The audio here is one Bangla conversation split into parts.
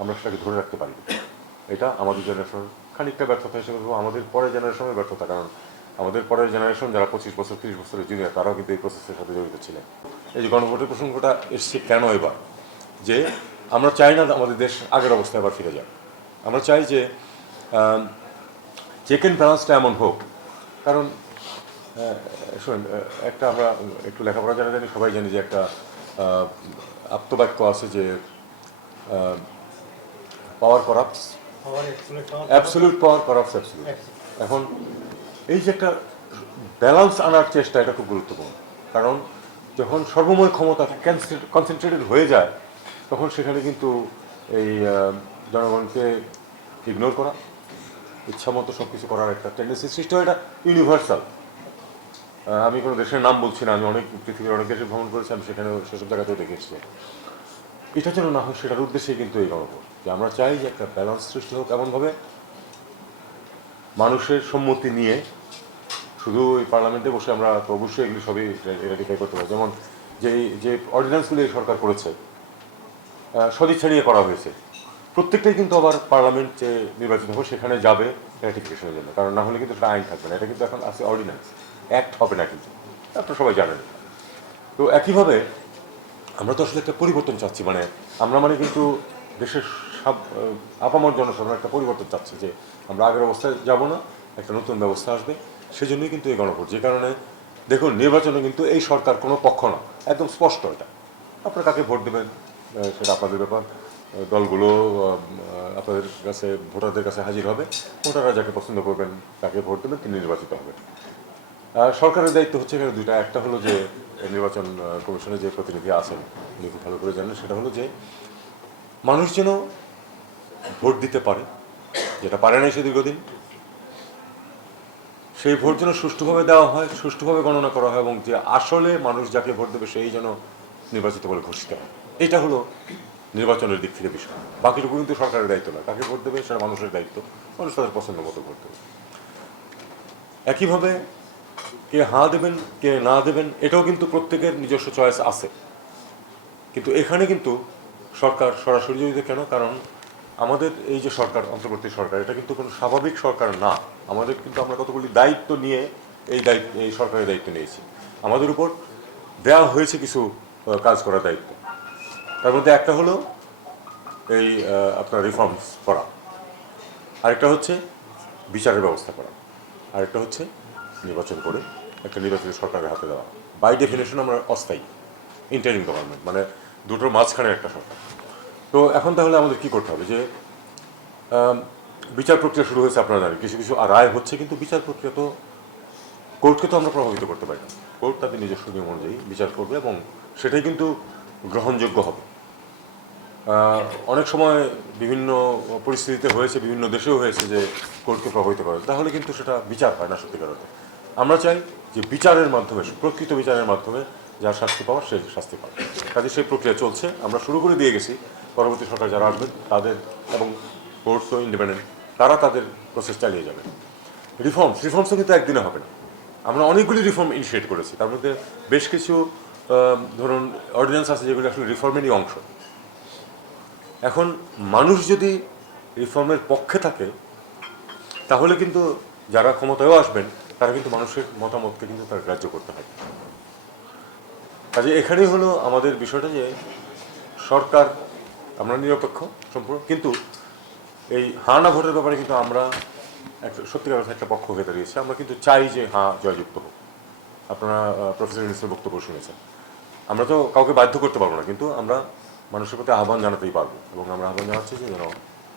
আমরা সেটাকে ধরে রাখতে পারি। এটা আমাদের জেনারেশন খানিকটা ব্যর্থতা হিসেবে বলবো, আমাদের পরের জেনারেশনের ব্যর্থতা। কারণ আমাদের পরের জেনারেশন যারা 25 বছর 30 বছরের জুনিয়র, তারাও কিন্তু এই প্রসেসের সাথে জড়িত ছিলেন। এই যে গণভোটের প্রসঙ্গটা এসছে কেন এবার, যে আমরা চাই না আমাদের দেশ আগের অবস্থায় আবার ফিরে যাক। আমরা চাই যে চেক অ্যান্ড ব্যালেন্সটা এমন হোক। কারণ শুনুন, একটা আমরা একটু লেখাপড়া জানা জানি, সবাই জানি যে একটা আপ্তবাক্য আছে যে পাওয়ার করাপ্টস, অ্যাবসলিউট পাওয়ার করাপ্টস অ্যাবসলিউট। এখন এই যে একটা ব্যালেন্স আনার চেষ্টা, এটা খুব গুরুত্বপূর্ণ। কারণ যখন সর্বময় ক্ষমতা কনসেন্ট্রেটেড হয়ে যায়, তখন সেখানে কিন্তু এই জনগণকে ইগনোর করা, ইচ্ছামতো সব কিছু করার একটা টেন্ডেন্সি সৃষ্টি হয়। এটা ইউনিভার্সাল। আমি কোনো দেশের নাম বলছি না, আমি অনেক পৃথিবীর অনেক দেশে ভ্রমণ করেছি, আমি সেখানে সেসব জায়গাতেও দেখে এসেছি। এটা যেন না হয়, সেটার উদ্দেশ্যেই কিন্তু এই গণভোট, যে আমরা চাই যে একটা ব্যালেন্স সৃষ্টি হোক এমনভাবে মানুষের সম্মতি নিয়ে। শুধু এই পার্লামেন্টে বসে আমরা তো অবশ্যই এগুলি সবই রেটিফাই করতে পারি। যেমন যে অর্ডিন্যান্সগুলি এই সরকার করেছে, সদিচ্ছা নিয়ে করা হয়েছে, প্রত্যেকটাই কিন্তু আবার পার্লামেন্ট যে নির্বাচিত হবে সেখানে যাবে র্যাটিফিকেশনের জন্য। কারণ না হলে কিন্তু সেটা আইন থাকবে না। এটা কিন্তু এখন আছে অর্ডিন্যান্স, অ্যাক্ট হবে না কিন্তু, আপনারা সবাই জানেন। তো একইভাবে আমরা তো আসলে একটা পরিবর্তন চাচ্ছি, আমরা কিন্তু দেশের সব আপামর জনসাধারণ একটা পরিবর্তন চাচ্ছি, যে আমরা আগের অবস্থায় যাব না, একটা নতুন ব্যবস্থা আসবে। সেজন্যই কিন্তু এই গণভোট। যে কারণে দেখুন, নির্বাচনে কিন্তু এই সরকার কোনো পক্ষ না, একদম স্পষ্ট এটা। আপনারা কাকে ভোট দেবেন সেটা আপনাদের ব্যাপার। দলগুলো আপনাদের কাছে, ভোটারদের কাছে হাজির হবে, ভোটাররা যাকে পছন্দ করবেন তাকে ভোট দেবেন, তিনি নির্বাচিত হবেন। সরকারের দায়িত্ব হচ্ছে এখানে দুইটা। একটা হলো যে নির্বাচন কমিশনে যে প্রতিনিধি আছেন, উনি খুব ভালো করে জানেন, সেটা হলো যে মানুষ যেন ভোট দিতে পারে, যেটা পারে নাই সে দীর্ঘদিন, সেই ভোট যেন সুষ্ঠুভাবে দেওয়া হয়, সুষ্ঠুভাবে গণনা করা হয়, এবং যে আসলে মানুষ যাকে ভোট দেবে সেই যেন নির্বাচিত বলে ঘোষিত হয়। এটা হলো নির্বাচনের দিক থেকে বিষয়। বাকিটুকু কিন্তু সরকারের দায়িত্ব না, কাকে ভোট দেবে সেটা মানুষের দায়িত্ব, মানুষ তাদের পছন্দ মতো ভোট দেবে। একইভাবে কে হাঁ দেবেন কে না দেবেন এটাও কিন্তু প্রত্যেকের নিজস্ব চয়েস আছে। কিন্তু এখানে কিন্তু সরকার সরাসরি জড়িত কেন? কারণ আমাদের এই যে সরকার, অন্তর্বর্তী সরকার, এটা কিন্তু কোনো স্বাভাবিক সরকার না। আমাদের কিন্তু আমরা কতগুলি দায়িত্ব নিয়ে এই সরকারের দায়িত্ব নিয়েছি। আমাদের উপর দেওয়া হয়েছে কিছু কাজ করার দায়িত্ব। তার মধ্যে একটা হলো এই আপনার রিফর্মস করা, আরেকটা হচ্ছে বিচারের ব্যবস্থা করা, আরেকটা হচ্ছে নির্বাচন করে একটা নির্বাচিত সরকারের হাতে দেওয়া। বাই ডেফিনেশন আমরা অস্থায়ী, ইন্টারিম গভর্নমেন্ট, দুটোর মাঝখানে একটা সরকার। তো এখন তাহলে আমাদের কি করতে হবে? যে বিচার প্রক্রিয়া শুরু হয়েছে, আপনারা জানেন, কিছু কিছু রায় হচ্ছে, কিন্তু বিচার প্রক্রিয়া তো, কোর্টকে তো আমরা প্রভাবিত করতে পারি না। কোর্ট তাদের নিজস্ব নিয়ম অনুযায়ী বিচার করবে, এবং সেটাই কিন্তু গ্রহণযোগ্য হবে। অনেক সময় বিভিন্ন পরিস্থিতিতে হয়েছে, বিভিন্ন দেশেও হয়েছে যে কোর্টকে প্রভাবিত করে, তাহলে কিন্তু সেটা বিচার হয় না সত্যিকার অর্থে। আমরা চাই যে বিচারের মাধ্যমে, প্রকৃত বিচারের মাধ্যমে যার শাস্তি পাওয়ার সে শাস্তি পাবে। কাজে সেই প্রক্রিয়া চলছে, আমরা শুরু করে দিয়ে গেছি। পরবর্তী সরকার যারা আসবেন তাদের, এবং কোর্ট তো ইন্ডিপেন্ডেন্ট, তারা তাদের প্রসেস চালিয়ে যাবে। রিফর্মসও কিন্তু একদিনে হবে না। আমরা অনেকগুলি রিফর্ম ইনিশিয়েট করেছি, তার মধ্যে বেশ কিছু ধরুন অর্ডিন্যান্স আছে যেগুলি আসলে রিফর্মেরই অংশ। এখন মানুষ যদি রিফর্মের পক্ষে থাকে, তাহলে কিন্তু যারা ক্ষমতায়ও আসবেন তারা কিন্তু মানুষের মতামতকে কিন্তু তার গ্রাহ্য করতে হবে। কাজে এখানেই হলো আমাদের বিষয়টা, যে সরকার, আমরা নিরপেক্ষ সম্পূর্ণ, কিন্তু এই হাঁ না ভোটের ব্যাপারে কিন্তু আমরা একটা সত্যিকার অর্থে একটা পক্ষ হয়ে দাঁড়িয়েছি। আমরা কিন্তু চাই যে হাঁ জয়যুক্ত হোক। আপনারা প্রফেসর ইউনূসের বক্তব্য শুনেছেন। আমরা তো কাউকে বাধ্য করতে পারবো না, কিন্তু আমরা মানুষের প্রতি আহ্বান জানাতেই পারবো, এবং আমরা আহ্বান জানাচ্ছি যে যেন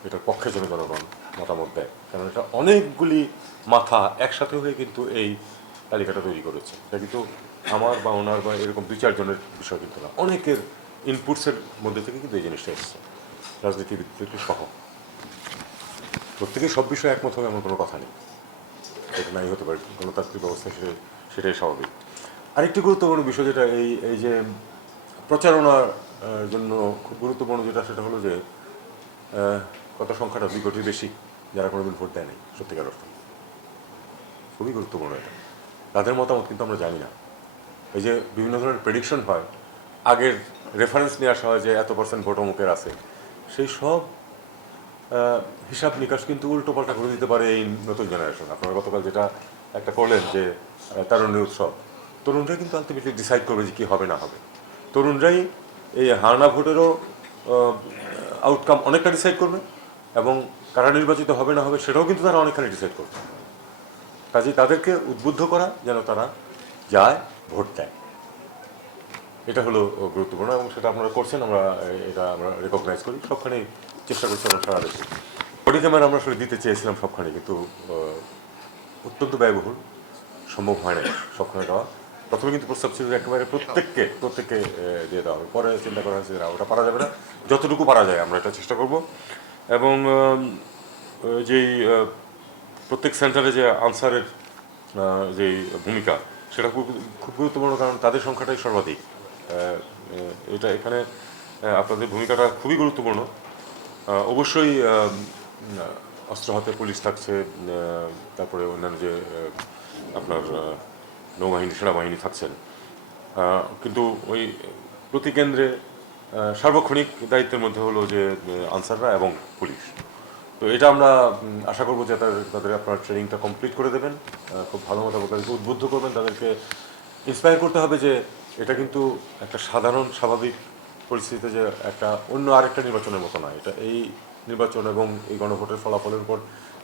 এটার পক্ষে যেন জনগণ মতামত দেয়। কারণ এটা অনেকগুলি মাথা একসাথে হয়ে কিন্তু এই তালিকাটা তৈরি করেছে। এটা কিন্তু আমার বা ওনার বা এরকম 2-4 জনের বিষয় কিন্তু না, অনেকের ইনপুটসের মধ্যে থেকে কিন্তু এই জিনিসটা এসেছে, রাজনীতিবিদদেরকে সহ। প্রত্যেকেই সব বিষয়ে একমত হবে এমন কোনো কথা নেই, এটা নাই হতে পারে গণতান্ত্রিক ব্যবস্থা, সেটাই স্বাভাবিক। আরেকটি গুরুত্বপূর্ণ বিষয় যেটা এই যে প্রচারণার জন্য খুব গুরুত্বপূর্ণ যেটা, সেটা হলো যে কত সংখ্যাটা 2 কোটির বেশি যারা কোনোদিন ভোট দেয় নাই সত্যিকার অর্থে। খুবই গুরুত্বপূর্ণ এটা। তাদের মতামত কিন্তু আমরা জানি না। এই যে বিভিন্ন ধরনের প্রেডিকশন হয়, আগের রেফারেন্স নিয়ে আসা হয় যে এত % ভোট অমুকের আছে, সেই সব হিসাব নিকাশ কিন্তু উল্টো পাল্টা করে দিতে পারে এই নতুন জেনারেশন। আপনারা গতকাল যেটা একটা করলেন যে তারুণ্যের উৎসব, তরুণরা কিন্তু আলটিমেটলি ডিসাইড করবে যে কী হবে না হবে। তরুণরাই এই হারনা ভোটেরও আউটকাম অনেকটা ডিসাইড করবে, এবং কারা নির্বাচিত হবে না হবে সেটাও কিন্তু তারা অনেকখানি ডিসাইড করবে। কাজেই তাদেরকে উদ্বুদ্ধ করা যেন তারা যায়, ভোট দেয়, এটা হলো গুরুত্বপূর্ণ, এবং সেটা আপনারা করছেন, এটা আমরা রেকগনাইজ করি। সবখানেই চেষ্টা করছি আমরা সারা দেশে। বডি ক্যামেরা আমরা আসলে দিতে চেয়েছিলাম সবখানে, কিন্তু অত্যন্ত ব্যয়বহুল, সম্ভব হয় না সবখানে দেওয়া। প্রথমে কিন্তু প্রস্তাব ছিল যে একেবারে প্রত্যেককে দিয়ে দেওয়া হবে, পরে চিন্তা করা হয়েছে ওটা পারা যাবে না, যতটুকু পারা যায় আমরা এটা চেষ্টা করব। এবং যেই প্রত্যেক সেন্টারে যে আনসারের যেই ভূমিকা, সেটা খুব গুরুত্বপূর্ণ, কারণ তাদের সংখ্যাটাই সর্বাধিক। এটা এখানে আপনাদের ভূমিকাটা খুবই গুরুত্বপূর্ণ। অবশ্যই অস্ত্র হাতে পুলিশ থাকছে, তারপরে অন্যান্য যে আপনার নৌবাহিনী, সেনাবাহিনী থাকছেন, কিন্তু ওই প্রতি কেন্দ্রে সার্বক্ষণিক দায়িত্বের মধ্যে হলো যে আনসাররা এবং পুলিশ। তো এটা আমরা আশা করবো যে তাদের আপনার ট্রেনিংটা কমপ্লিট করে দেবেন, খুব ভালো মতো তাদেরকে উদ্বুদ্ধ করবেন, তাদেরকে ইন্সপায়ার করতে হবে যে এটা কিন্তু একটা সাধারণ স্বাভাবিক পরিস্থিতিতে যে একটা অন্য আরেকটা নির্বাচনের মতো না। এটা এই নির্বাচন এবং এই গণভোটের ফলাফলের উপর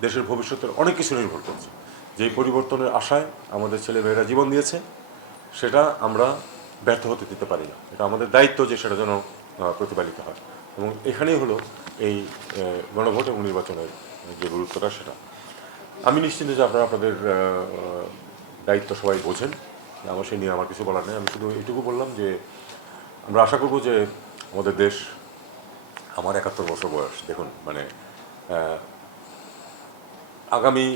দেশের ভবিষ্যতের অনেক কিছু নির্ভর করছে। যেই পরিবর্তনের আশায় আমাদের ছেলেমেয়েরা জীবন দিয়েছে, সেটা আমরা ব্যর্থ হতে দিতে পারি না। এটা আমাদের দায়িত্ব যে সেটা যেন প্রতিপালিত হয়, এবং এখানেই হলো এই গণভোট এবং নির্বাচনের যে গুরুত্বটা, সেটা আমি নিশ্চিন্ত যে আপনারা আপনাদের দায়িত্ব সবাই বোঝেন। আমার সেই নিয়ে আমার কিছু বলার নেই। আমি শুধু এইটুকু বললাম যে আমরা আশা করব যে আমাদের দেশ, আমার 71 বছর বয়স, দেখুন মানে আগামী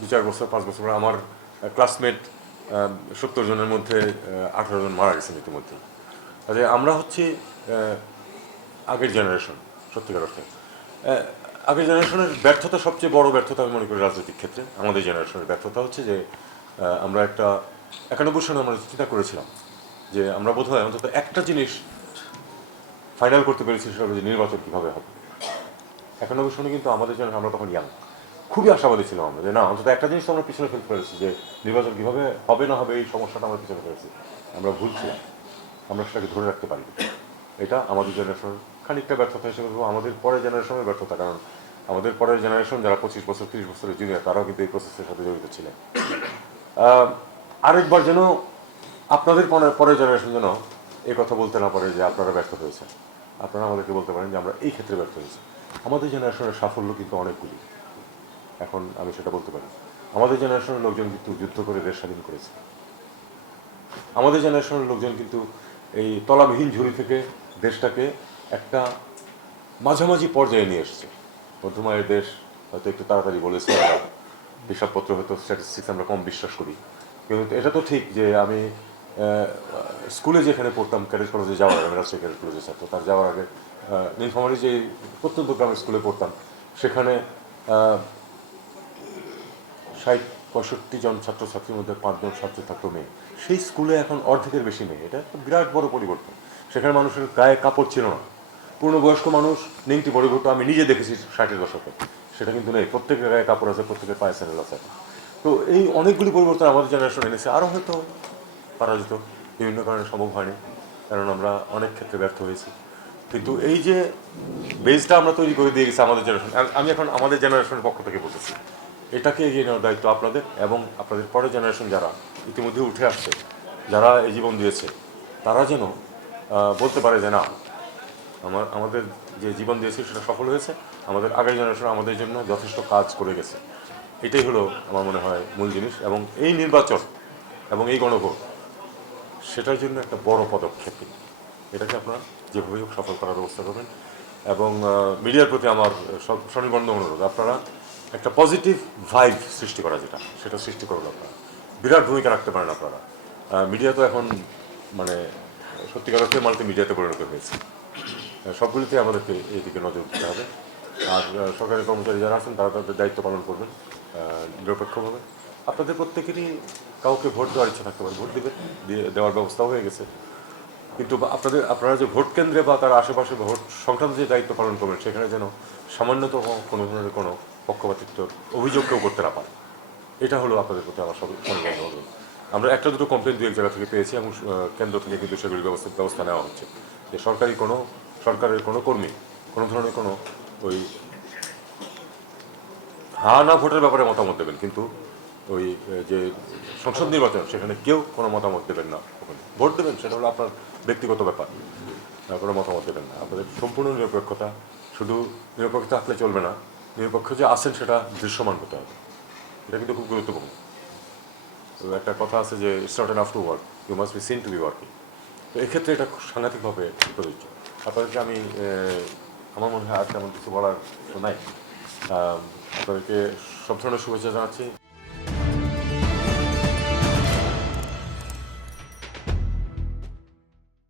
2-4 বছর 5 বছর পরে আমার ক্লাসমেট 70 জনের মধ্যে 18 জন মারা গেছেন ইতিমধ্যে। কাজে আমরা হচ্ছি আগের জেনারেশন। সত্যিকার অর্থে আগের জেনারেশনের ব্যর্থতা, সবচেয়ে বড় ব্যর্থতা আমি মনে করি রাজনৈতিক ক্ষেত্রে আমাদের জেনারেশনের ব্যর্থতা হচ্ছে যে আমরা 91 সনে আমরা চিন্তা করেছিলাম যে আমরা বোধহয় অন্তত একটা জিনিস ফাইনাল করতে পেরেছি, সেটা হলো যে নির্বাচন কীভাবে হবে। 91 সনে কিন্তু আমাদের জন্য, আমরা তখন ইয়াং, খুবই আশাবাদী ছিলাম আমরা যে না, অন্তত একটা জিনিস আমরা পিছনে ফেলতে পেরেছি, যে নির্বাচন কীভাবে হবে না হবে এই সমস্যাটা আমরা পিছনে ফেলেছি। আমরা ভুল ছিলাম, আমরা সেটাকে ধরে রাখতে পারি। এটা আমাদের জেনারেশনের খানিকটা ব্যর্থতা হিসেবে বলবো, আমাদের পরের জেনারেশনের ব্যর্থতা, কারণ আমাদের পরের জেনারেশন যারা 25 বছর 30 বছরের জুনিয়র, তারাও কিন্তু এই প্রসেসের সাথে জড়িত ছিলেন। আরেকবার যেন আপনাদের পরের জেনারেশন যেন এই কথা বলতে না পারে যে আপনারা ব্যর্থ হয়েছেন। আপনারা আমাদেরকে বলতে পারেন যে আমরা এই ক্ষেত্রে ব্যর্থ হয়েছি। আমাদের জেনারেশনের সাফল্য কিন্তু অনেকগুলি, এখন আমি সেটা বলতে পারি। আমাদের জেনারেশনের লোকজন কিন্তু যুদ্ধ করে দেশ স্বাধীন করেছে। আমাদের জেনারেশনের লোকজন কিন্তু এই তলাবিহীন ঝুড়ি থেকে দেশটাকে একটা মাঝামাঝি পর্যায়ে নিয়ে এসছে। মধ্যমায়ের দেশ হয়তো একটু তাড়াতাড়ি বলেছে, হিসাবপত্র হয়তো স্ট্যাটিস্টিক্স আমরা কম বিশ্বাস করি, কিন্তু এটা তো ঠিক যে আমি স্কুলে যেখানে পড়তাম, ক্যাডেট কলেজে যাওয়ার আগে, রাজশাহী ক্যাডেট কলেজে ছাত্র, তার যাওয়ার আগে নীলফামারী যে প্রত্যন্ত গ্রামের স্কুলে পড়তাম, সেখানে 60-65 জন ছাত্রছাত্রীর মধ্যে 5 জন ছাত্র থাকতো মেয়ে। সেই স্কুলে এখন অর্ধেকের বেশি মেয়ে। এটা একটা বিরাট বড় পরিবর্তন। সেখানে মানুষের গায়ে কাপড় ছিল না, পূর্ণবয়স্ক মানুষ নেংটি পরিবর্তন আমি নিজে দেখেছি 60-এর দশকে, সেটা কিন্তু নেই। প্রত্যেকের গায়ে কাপড় আছে, প্রত্যেকের পায়ে স্যান্ডেল আছে। তো এই অনেকগুলি পরিবর্তন আমাদের জেনারেশন এনেছে। আরও হয়তো পারা যেত, বিভিন্ন কারণে সম্ভব হয়নি, কারণ আমরা অনেক ক্ষেত্রে ব্যর্থ হয়েছি। কিন্তু এই যে বেসটা আমরা তৈরি করে দিয়ে গেছি আমাদের জেনারেশন, আমি এখন আমাদের জেনারেশনের পক্ষ থেকে বলতেছি, এটাকে এগিয়ে নেওয়ার দায়িত্ব আপনাদের এবং আপনাদের পরের জেনারেশন যারা ইতিমধ্যে উঠে আসছে, যারা এই জীবন দিয়েছে, তারা যেন বলতে পারে যে না, আমাদের যে জীবন দিয়েছে সেটা সফল হয়েছে, আমাদের আগের জেনারেশন আমাদের জন্য যথেষ্ট কাজ করে গেছে। এটাই হলো আমার মনে হয় মূল জিনিস। এবং এই নির্বাচন এবং এই গণভোট সেটার জন্য একটা বড় পদক্ষেপ। এটাকে আপনারা যেভাবে হোক সফল করার ব্যবস্থা করবেন। এবং মিডিয়ার প্রতি আমার স্বনির্বন্ধ অনুরোধ, আপনারা একটা পজিটিভ ভাইব সৃষ্টি করা, সেটা সৃষ্টি করুন। আপনারা বিরাট ভূমিকা রাখতে পারেন। আপনারা মিডিয়া তো এখন মানে সত্যিকার অর্থে মাল্টিমিডিয়াতে পরিণত হয়েছে। সবগুলিতে আমাদেরকে এই দিকে নজর দিতে হবে। আর সরকারি কর্মচারী যারা আছেন তারা তাদের দায়িত্ব পালন করবেন নিরপেক্ষভাবে। আপনাদের প্রত্যেকেরই কাউকে ভোট দেওয়ার ইচ্ছা থাকতে পারে, ভোট দেওয়ার ব্যবস্থা হয়ে গেছে। কিন্তু আপনারা যে ভোট কেন্দ্রে বা তার আশেপাশে ভোট সংক্রান্ত যে দায়িত্ব পালন করবেন সেখানে যেন সামান্যতম কোনো ধরনের কোনো পক্ষপাতিত্ব অভিযোগ কেউ করতে না পারে, এটা হলো আপনাদের প্রতি আমার সব অনুরোধ হবে। আমরা একটা দুটো কমপ্লেন দু এক জায়গা থেকে পেয়েছি এবং কেন্দ্র থেকে কিন্তু সেগুলির ব্যবস্থা নেওয়া হচ্ছে, যে সরকারের কোনো কর্মী কোনো ধরনের কোনো ওই হা না ভোটের ব্যাপারে মতামত দেবেন, কিন্তু ওই যে সংসদ নির্বাচন সেখানে কেউ কোনো মতামত দেবেন না। ওখানে ভোট দেবেন সেটা হলো আপনার ব্যক্তিগত ব্যাপার, কোনো মতামত দেবেন না। আপনাদের সম্পূর্ণ নিরপেক্ষতা, শুধু নিরপেক্ষতা থাকলে চলবে না, নিরপেক্ষ যে আছেন সেটা দৃশ্যমান হতে হবে, এটা কিন্তু খুব গুরুত্বপূর্ণ। তো একটা কথা আছে যে it's not enough to work, you must be seen to be working. তো এক্ষেত্রে এটা সাংঘাতিকভাবে প্রযোজ্য। আপনাদেরকে আমি আমার মনে হয় আর তেমন কিছু বলার তো নাই। আপনাদেরকে সব ধরনের শুভেচ্ছা জানাচ্ছি।